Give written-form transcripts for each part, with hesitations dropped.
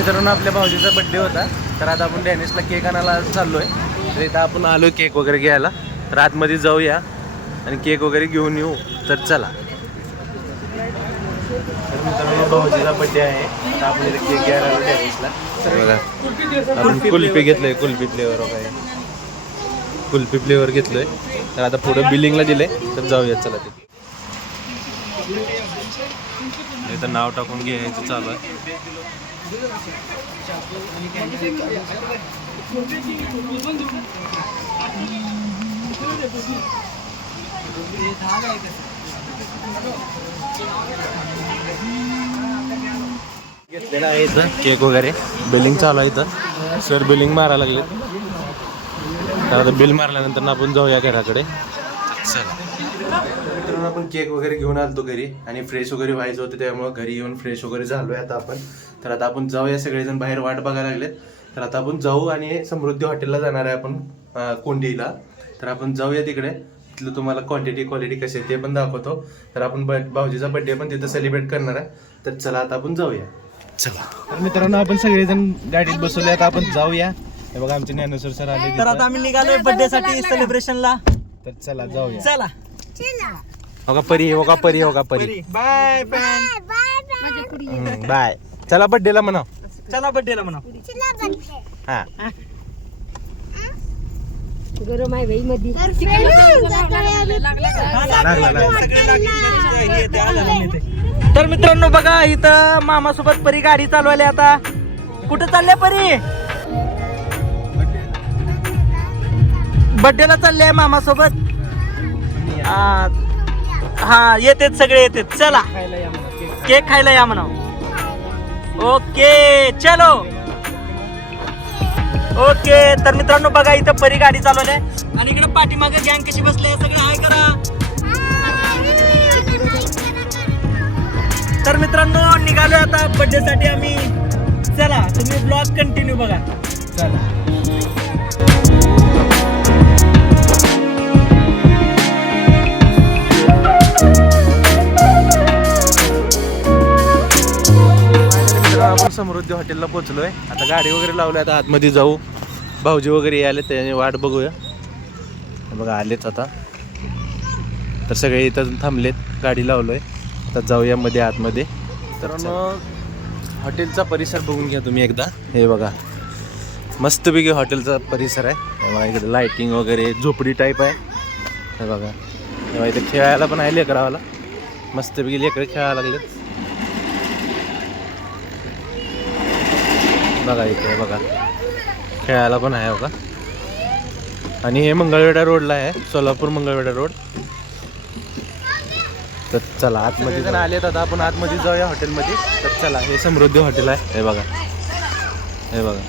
मित्रांनो आपल्या भाऊजीचा बड्डे होता, तर आता आपण डॅनिशला केक आणायला चाललोय. तर इथं आपण आलोय केक वगैरे घ्यायला, तर आतमध्ये जाऊया आणि केक वगैरे घेऊन येऊ. तर चला. तर मित्रांनो भाऊजीचा बड्डे आहे, तर आपण इथे केक घ्यायला आलो डॅनिशला. तर बघा आपण कुल्फी घेतलोय, कुल्फी फ्लेवर वगैरे कुल्फी फ्लेवर घेतलोय. तर आता पुढे बिलिंगला दिले, तर जाऊया चला तिथे. इथं नाव टाकून घ्यायचं चालू आहे. घेतलेलं आहे इथं केक वगैरे, बिलिंग चालू आहे इथं. सर बिलिंग मारायला लागले. तर आता बिल मारल्यानंतर आपण जाऊया घराकडे. चला मित्रांनो आपण केक वगैरे घेऊन आलतो घरी आणि फ्रेश वगैरे व्हायचं होतं, त्यामुळे घरी येऊन फ्रेश वगैरे झालोय आता आपण. तर आता आपण जाऊया, सगळेजण बाहेर वाट बघायला लागलेत. तर आता आपण जाऊ आणि समृद्धी हॉटेलला जाणार आहे आपण कोंडीला. तर आपण जाऊया तिकडे, तिथलं तुम्हाला क्वालिटी कशी आहे ते पण दाखवतो. तर आपण भाऊजीचा बड्डे पण तिथं सेलिब्रेट करणार आहे. तर चला आता आपण जाऊया. चला तर मित्रांनो आपण सगळेजण गाडीत बसवले, आता आपण जाऊया. हे बघा आमचे ज्ञानेश्वर सर आले. तर आता आम्ही निघालोय बर्थडे साठी सेलिब्रेशनला. तर चला जाऊया. चला होगा परी, होगा परी, होगा परी. Bye bye. चला बड्डेला म्हणा. चला बर्थडेला म्हणा. हा गरम आहे बाई मध्ये. तर मित्रांनो बघा इथं मामासोबत परी गाडी चालवायला. आता कुठं चालले परी? बर्थडेला चालले मामासोबत. हा येतेत सगळे येतेत. चला केक खायला या म्हणा. ओके चलो. ओके तर मित्रांनो बघा इथं परी गाडी चालवली आणि इकडे पाठीमागे गँग कशी बसले सगळे हाय करा. तर मित्रांनो निघालो आता बर्थडे साठी आम्ही. चला तुम्ही ब्लॉग कंटिन्यू बघा. चला आपण समृद्धी हॉटेलला पोहोचलोय. आता गाडी वगैरे लावली, आता आतमध्ये जाऊ. भाऊजी वगैरे आले, त्याने वाट बघूया. बघा आलेच आता. तर सगळे इथं थांबलेत, गाडी लावलोय. आता जाऊया मध्ये आतमध्ये. तर हॉटेलचा परिसर बघून घ्या तुम्ही एकदा. हे बघा मस्तपैकी हॉटेलचा परिसर आहे. हे बघा इकडे लाइटिंग वगैरे झोपडी टाईप आहे. हे बघा तेव्हा इथे खेळायला पण आहे लेकरावाला. मस्तपैकी लेकरं खेळायला लागलेत. बघा इथे बघा खेळायला पण आहे बघा. आणि हे मंगळवेढा रोडला आहे, सोलापूर मंगळवेढा रोड. तर चला आतमध्ये जण आलेत, आता आपण आतमध्ये जाऊया हॉटेलमध्ये. तर चला हे समृद्धी हॉटेल आहे. हे बघा हे बघा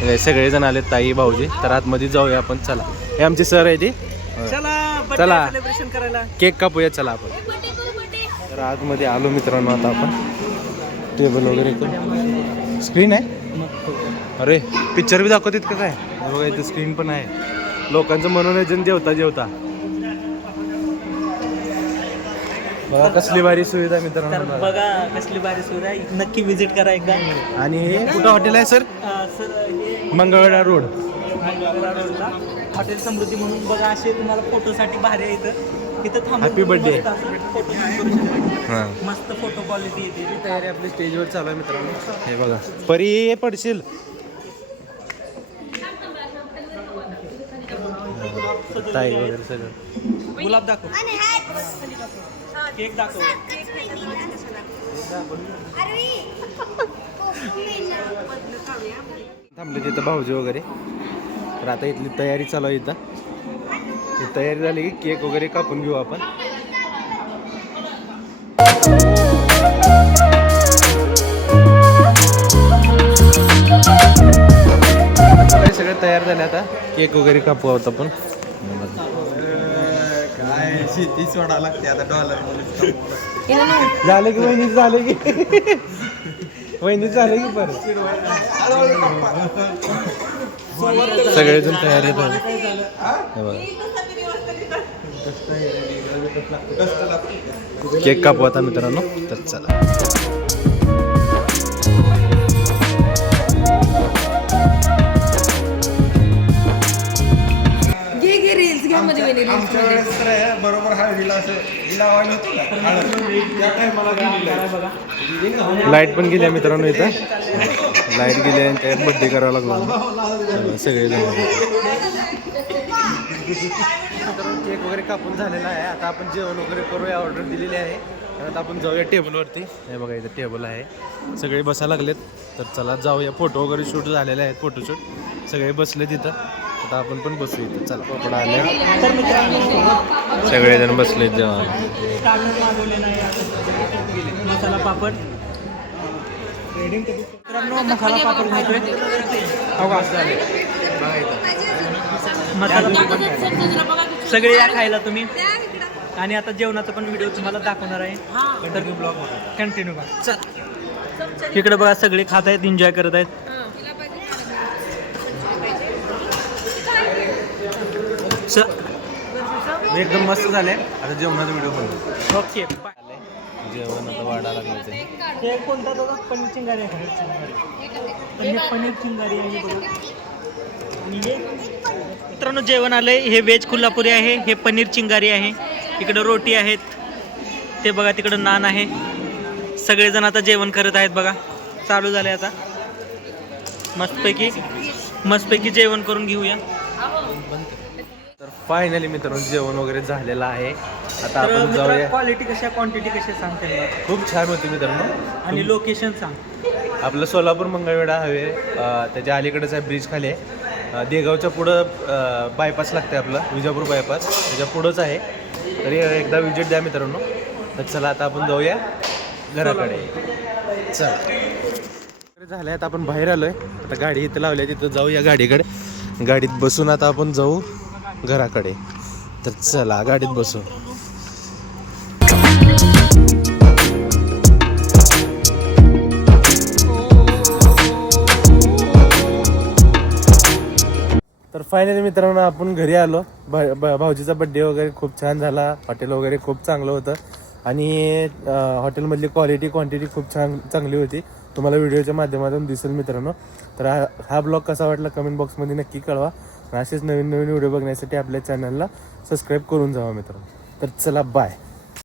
हे सगळेजण आलेत, ताई भाऊजी. तर आतमध्ये जाऊया आपण. चला हे आमचे सर आहे ते. चला सेलिब्रेशन करायला केक कापूया. चला आपण. तर आतमध्ये आलो मित्रांनो. आता आपण टेबल वगैरे करून. स्क्रीन आहे. अरे पिक्चर बी दाखवतात का काय? बघा इथं स्क्रीन पण आहे. लोकांचं मनोरंजन जेवता बघा कसली भारी सुविधा मित्रांनो. बघा कसली भारी सुविधा. नक्की विजिट करा एकदा. आणि हे कुठं हॉटेल आहे सर? सर हे मंगळवेढा रोड. मंगळवेढा रोडला हॉटेल समृद्धी म्हणून. बघा असे तुम्हाला फोटोसाठी भारी आहे इथं थांबून. Happy birthday. फोटो करू शकता. हां मस्त फोटो क्वालिटी येते. तयारी आपली स्टेजवर चालू आहे मित्रांनो. हे बघा परी हे पडशील. ताई वगैरे सगळं. गुलाब दाखव. केक दाखव. थांबले तिथं भाऊजी वगैरे. तर आता इथली तयारी चालू आहे. इथं ही तयारी झाली की केक वगैरे कापून घेऊ आपण. सगळे तयार झाले, आता केक वगैरे कापू आहोत आपण. काय शेती सोडा लागते आता डॉलर. झाले की वहिनी झाले की वहिनी झाले की परत सगळेजण तयारी झाले. केक कापू आता मित्रांनो. तर चला लाईट पण गेली मित्रांनो इथं. लाईट गेली आणि त्यात बड्डे करावा लागला सगळे केक वगैरे कापून झालेला आहे. आता आपण जेवण वगैरे करूया. ऑर्डर दिलेली आहे. आता आपण जाऊया टेबलवरती. हे बघा इथं टेबल आहे. सगळे बसायला लागलेत. तर चला जाऊया. फोटो वगैरे शूट झालेले आहेत. फोटोशूट सगळे बसले तिथं. आता आपण पण बसू इथं. चला पापड आले. तर मित्रांनो सगळेजण बसले जेवण. स्टार्टर मागवलेला आहे आता. मसाला पापड मित्रांनो मसाला पापड घेतोय. मसाला पापड सगळे या खायला तुम्ही. आणि आता जेवणाचा पण व्हिडिओ तुम्हाला दाखवणार आहे. तर ब्लॉग कंटिन्यू करा. चल इकडे बघा सगळे खात आहेत, एन्जॉय करत आहेत. एकदम मस्त झाले. आता जेवणाचा व्हिडिओ बनवू. ओके जेवण आता वाढा लागलं. हे कोणता दादा? पनीर चिंगारी आहे. पनीर चिंगारी आहे बघा. आणि हे मित्रांनो जेवण आलंय. हे व्हेज कोल्हापुरी आहे. हे पनीर चिंगारी आहे. इकडं रोटी आहेत. ते बघा तिकडं नान आहे. सगळेजण आता जेवण करत आहेत बघा. चालू झाले आता. मस्तपैकी जेवण करून घेऊया. तर फायनली मित्रांनो जेवण वगैरे झालेलं आहे. आता तर आपण जाऊया. क्वालिटी कशा क्वांटिटी कशी सांगते मला. खूप छान होती मित्रांनो. आणि लोकेशन सांग. आपलं सोलापूर मंगळवेढा हवे त्याच्या अलीकडेच आहे. ब्रिज खाली आहे. देगावच्या पुढं बायपास लागते आपलं. विजापूर बायपास त्याच्या पुढंच आहे. तरी एकदा विजिट द्या मित्रांनो. तर चला आता आपण जाऊया घराकडे. चल झालं आता आपण बाहेर आलोय. आता गाडी इथं लावली आहे. तिथं जाऊया गाडीकडे. गाडीत बसून आता आपण जाऊ घराकडे. तर चला गाडीत बसू. तर फायनली मित्रांनो आपण घरी आलो. भाऊजीचा बड्डे वगैरे खूप छान झाला. हॉटेल वगैरे खूप चांगलं होतं. आणि हॉटेलमधली क्वालिटी क्वांटिटी खूप चांगली होती. तुम्हाला व्हिडिओच्या माध्यमातून दिसेल मित्रांनो. तर हा ब्लॉग कसा वाटला कमेंट बॉक्समध्ये नक्की कळवा. असेच नवीन व्हिडिओ बघण्यासाठी आपल्या चॅनलला सबस्क्राईब करून जावा मित्रांनो. तर चला बाय.